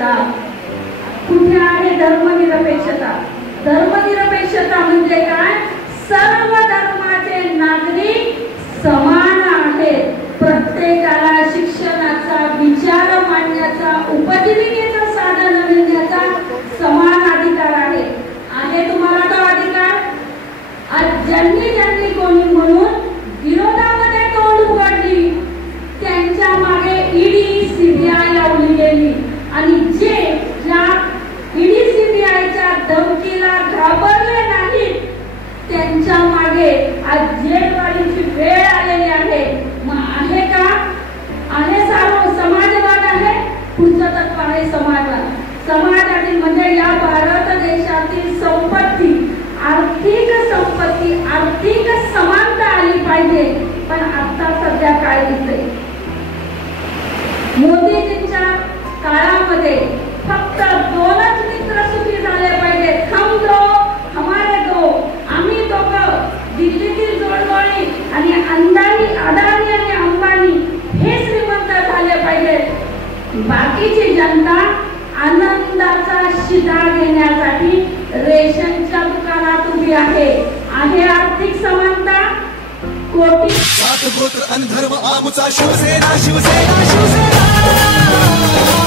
जनता, कुठे आहे धर्मनिरपेक्षता? धर्मनिरपेक्षता म्हणजे काय? सर्व धर्माचे नागरिक समान आहेत, प्रत्येकाला शिक्षणाचा, विचार मांडण्याचा, उपजीविकेचं साधन मिळण्याचा समान अधिकार आहे. आहे तुम्हाला तो अधिकार? आज ज्यांनी कोणी म्हणून विरोधामध्ये तोंड उघडली त्यांच्या मागे ईडी सीबीआय लावली गेली आणि जे ज्या ईडी सीबीआयच्या धमकीला घाबरले नाहीत त्यांच्या मागे आज जेलवाडीची वेळ आलेली आहे. मग आहे का? आहे समाजवाद आहे. पुढचं तत्व आहे समाजवाद. समाजातील म्हणजे या भारत देशातील संपत्ती, आर्थिक संपत्ती, आर्थिक समानता आली पाहिजे. पण आता सध्या काय दिसतंय? मोदीजींच्या काळामध्ये फक्त दोनच मित्र सुखी झाले पाहिजे. हम दो हमारे दो, आम्ही दोघं, दिल्लीतील जोडगोळी आणि अदानी आणि अंबानी हे श्रीमंत झाले पाहिजे. बाकीची जनता आनंदाचा शिधा घेण्यासाठी रेशनच्या दुकानात उभी आहे. आहे आर्थिक समानता? कोटी जात गोत्र आणि धर्म आमचा शिवसेना शिवसेना शिवसेना